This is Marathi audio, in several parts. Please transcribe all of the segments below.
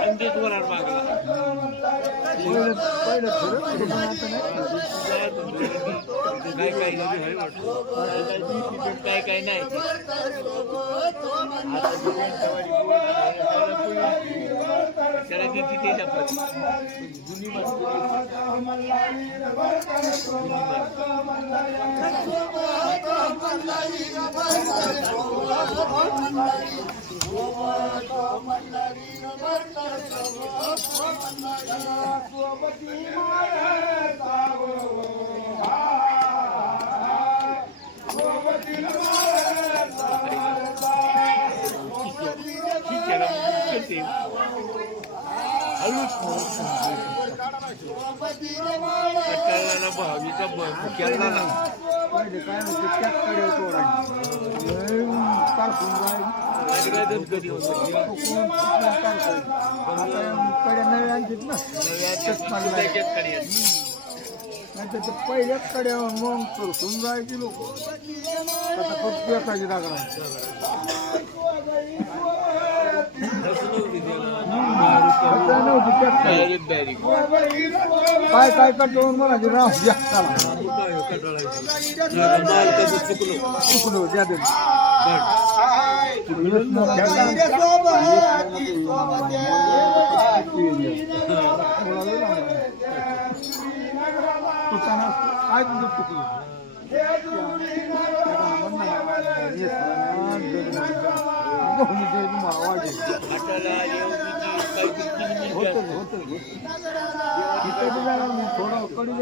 अंगेच वराड मागला काय काय नाही काय काय नाही त्याला किती ते जुनी भावीचा केला ना पहिले काय होते त्याकडे नव्या आणतात ना नाही तर पहिल्याच कडे मग करून जायची लोक आता फक्त एकाची दाखला काय काय करतो मला चुकलो द्या काय तुझं चुकलो थोडं कडी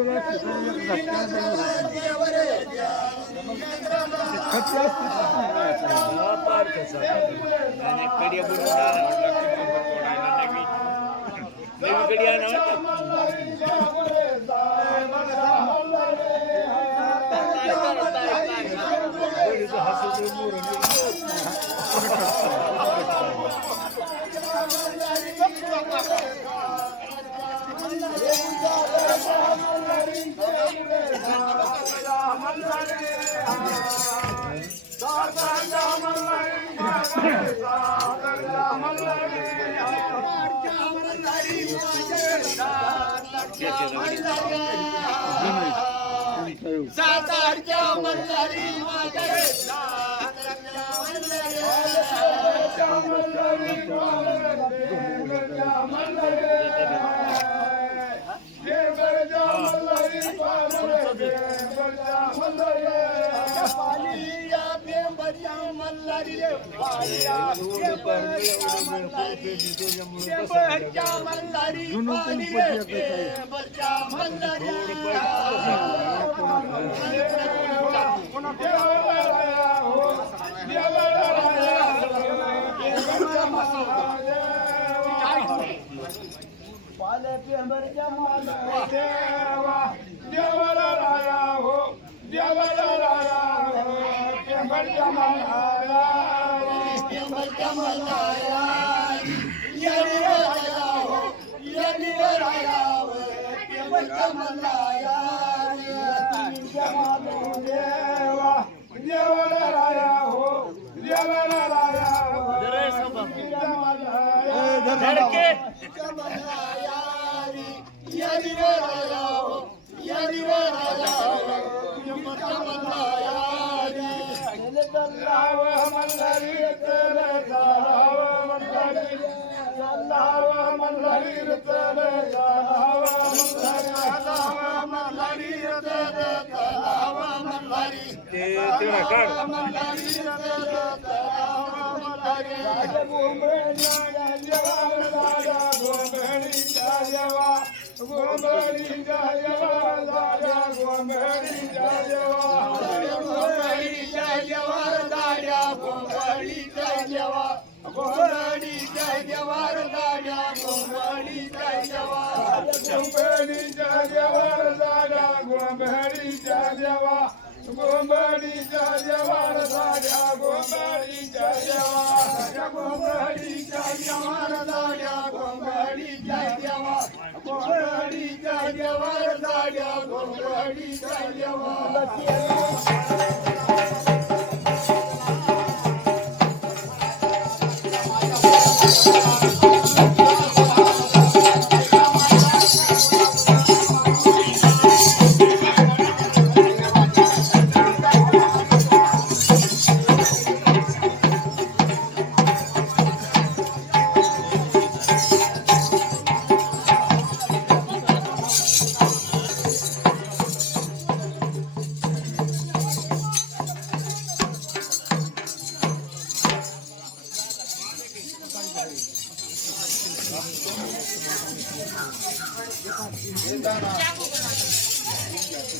घोंगडीच्या देवावर साड्या घोंगडीच्या देवावर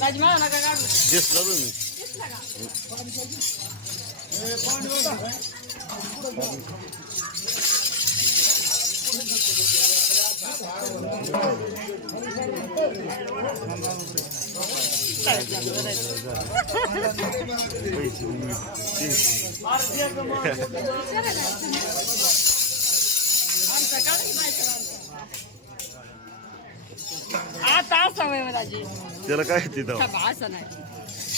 राजमा नका काढू दिसला तुम्ही आता सवय माझी त्याला काय तिथं असं नाही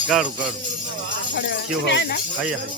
काढू काढू थोड्या किंवा वेळ ना हाय हाय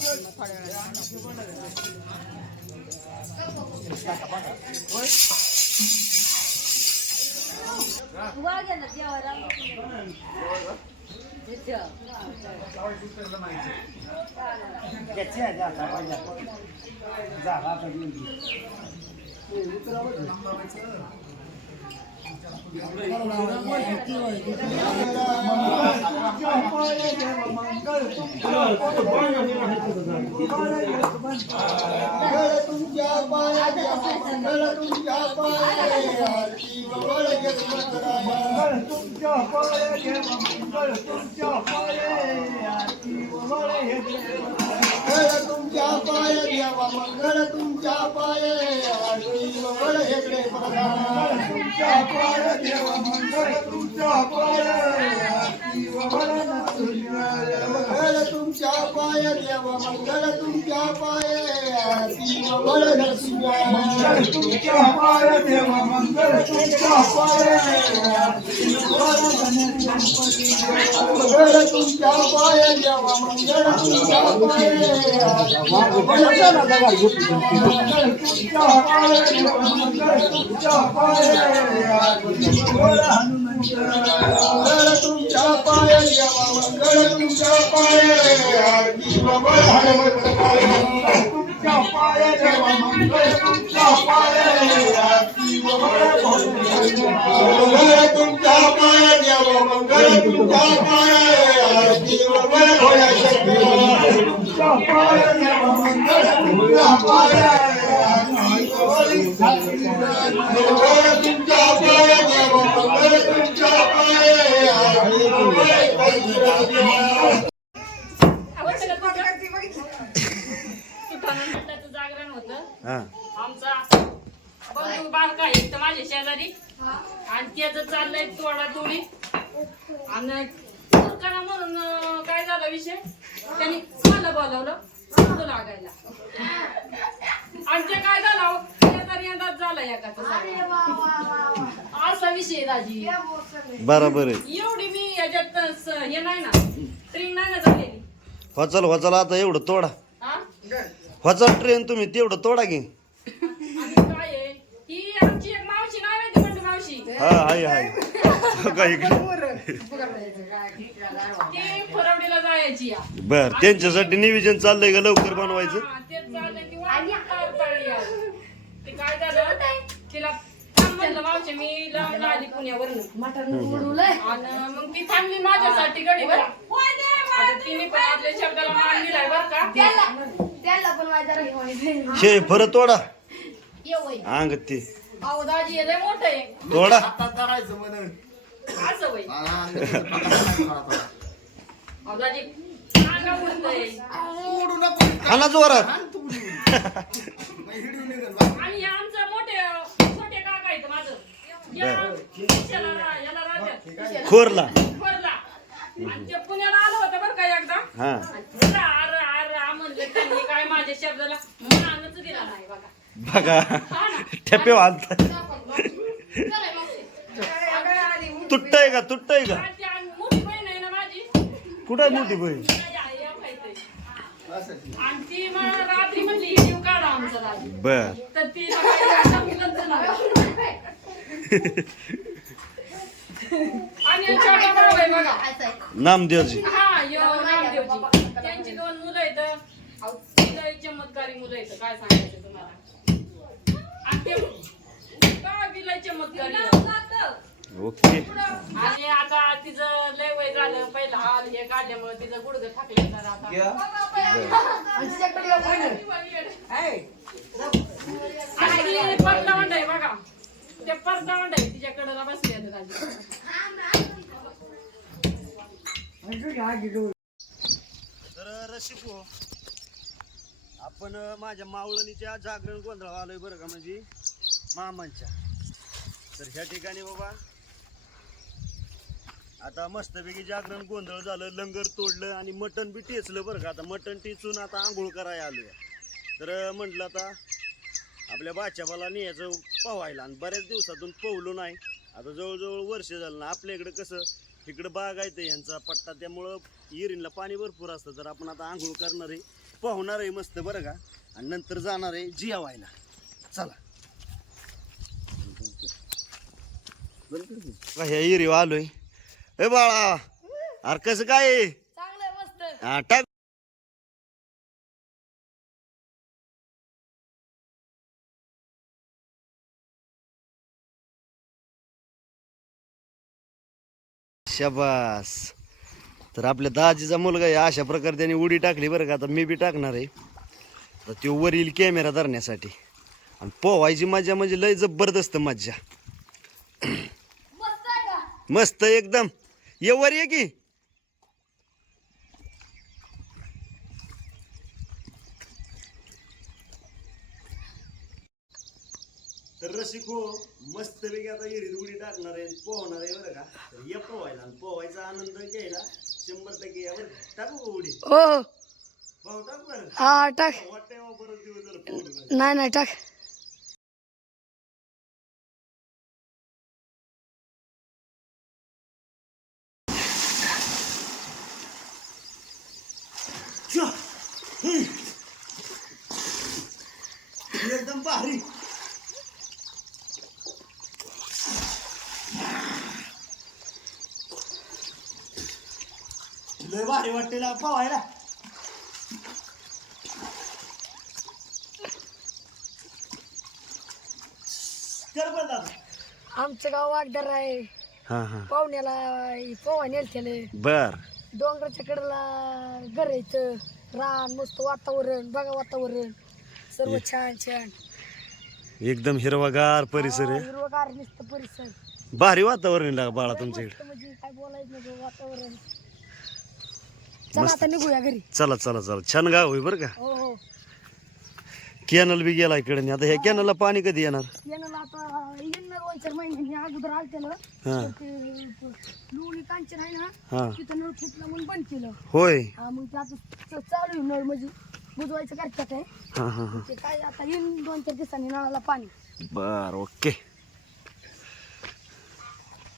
थोड्या तुमच्या पाय देवा मंगळ तुमच्या पाय आरती मंगळ हेकडे तुमच्या पाय देवा मंगळ तुमच्या पाय आरती मंगळ मंगळ तुमच्या पाय देवा मंगळ तुमच्या पाय आरती मंगळ मंगळ तुमच्या पाय देवा मंगळ तुमच्या पाय आरती मंगळ तुमच्या पाय देवा मंगळ तुमच्या पाय तुमच्या पाय देवा मंगळ तुमच्या पाय आरती मंगळ तुमच्या पाय देवा मंगळ तुमच्या पाय आरती मंगळ तुमच्या पाय देवा मंगळ तुमच्या पाय आरती मंगळ तुमच्या पाय देवा मंगळ तुमच्या पाय तुमच्या पाय देवा मंगळ तुमच्या पाय आरती जागरण होतं हा आमचा बंधू बारका आहे तर माझ्या शेजारी आणि त्याचं चाललंय तोडा तोडी आणि मूर्खाना म्हणून काय झाला विषय त्यांनी मला बोलावलं दूध लागायला आणि ते काय झालं शेजारी यंदाच झाला एकाचा असा विषय दाजी बरोबर आहे एवढी मी याच्यात हे नाही ना ट्रेन नाही ना झालेली वाचाल वाचाल आता एवढं तोडा हा वाचाल ट्रेन तुम्ही तेवढं तोडा की आणि काय आहे ही आमची एक मावशी नाही माहिती म्हणते मावशी हा हाय हाय काय ती फरवडीला जायची या बर त्यांच्यासाठी नियोजन चाललंय का लवकर बनवायचं हा, तेच चाललंय ती वाट पाहताळली आज. ते काय झालं तिला थांब म्हणलं मावशी मी लावून आली पुण्यावरून आणि मग ती थांबली माझ्यासाठी गडीवर आता तिने पण आपल्या शब्दाला मान दिलाय बर का शे फर तोडा अंग ते अहो दाजी हे लय मोठं आहे तोडा असं होय अहो दाजी सांगा बोलतोय खाना जोरात आणि हे आमचं मोठे छोटे काका आहेत माझं याला राहतात खोरला खोरला आणि ते पुण्याला आलं होतं बरं का एकदा हा आर आर म्हणलं त्यांनी काय माझ्या शब्दाला मानच दिला नाही बघा बघा हा ना ठेपे वाजता तुटतय का तुटतय का आणि ती आणि मोठी बहीण आहे ना माझी, कुठं आहे मोठी बहीण या माहिती आहे. आणि ती मग रात्री म्हणली ही जीव काढा आमचा रात्री. बर तर ती मुलांचं नाव. आणि एक छोटा भाऊ आहे बघा. नामदेवजी हा यो नामदेवजी. त्यांची 2 मुलं आहेत. लय चमत्कारी मुलं आहेत, काय सांगायचं तुम्हाला. आणि ते काय बी लय चमत्कारी आहे. ओके आणि आता तिचं लय वय झालं, पहिलं हाल हे काढल्यामुळे तिचं गुडघं थाकलं जरा आता. आणि ती परतावंड आहे बघा, ते परतावंड आहे तिच्याकडे बसली आहे राजी. तर रसिको आपण माझ्या मावळणीच्या जागरण गोंधळावर आलोय बरं का, म्हणजे मामांच्या. तर ह्या ठिकाणी बाबा आता मस्तपैकी जागरण गोंधळ झालं, लंगर तोडलं आणि मटण बी टेचलं बरं का. आता मटण टेचून आता आंघोळ करायला आलोय. तर म्हटलं आता आपल्या बाच्याबाला न्यायचं पोहायला, आणि बऱ्याच दिवसातून पोहलो नाही. आता जवळजवळ वर्ष झालं ना. आपल्या इकडं कसं इकडं बाग आहे यांचा पट्टा, त्यामुळं विहिरीला पाणी भरपूर असतं. तर आपण आता आंघोळ करणार आहे, पोहणार आहे मस्त बरं का, आणि नंतर जाणार आहे जियावायला. चला ह्या विहिरीवर आलोय. ए बाळा, अरे कसं काय आहे? चांगलं मस्त. हा टाक. शाबास. तर आपल्या दाजीचा मुलगा आहे, अशा प्रकारे त्याने उडी टाकली बरं का. आता मी बी टाकणार आहे. तर तो वरील कॅमेरा धरण्यासाठी, आणि पोहायची मजा म्हणजे लय जबरदस्त मज्जा. मस्त एकदम. ये वर ये की. तर रसिको मस्त पैकी आता विहिरीत उडी टाकणार आहे, पोहणार आहे बरं का. तर ये पोहायला, आणि पोहायचा आनंद घ्यायला 100% यावर टाकू का उडी? हो भाऊ टाकू बरं. हा टाक. वाटतंय बरं दिवस झालं पोहलो नाही. नाही नाही टाक. एकदम भारी. लय भारी वाटते ना पोहायला. कर बरं दादा. आमचं गाव वागदार आहे. हा हा पाहुण्याला पोहा नेलतेले. बर. डोंगराच्या कडेला घर यायचं, रान, मस्त वातावरण बघा, वातावरण सर्व छान छान, एकदम हिरवागार परिसर आहे. हिरवगार नुसतं परिसर. भारी वातावरण लागा बाळा तुमच्या मस्त इकडे. म्हणजे काय बोलायचं नाही वातावरण. चला आता निघूया घरी. चला चला चला. छान गाव होय बरं का. हो हो. कॅनल बी गेला इकडे. आता ह्या कॅनलला पाणी कधी येणार? येणार आता, येणार 2-4 महिन्यांनी. अगोदर आलतेलं हा लोणी कांचन आहे ना, हा तिथं नळ फुटलं म्हणून बंद केलं. होय. हा मग ते आता चालू आहे नळ, म्हणजे बुजवायचं करतात आहे हा हा हा ते. काय आता येईन 2-4 दिवसांनी नळाला पाणी. बर ओके.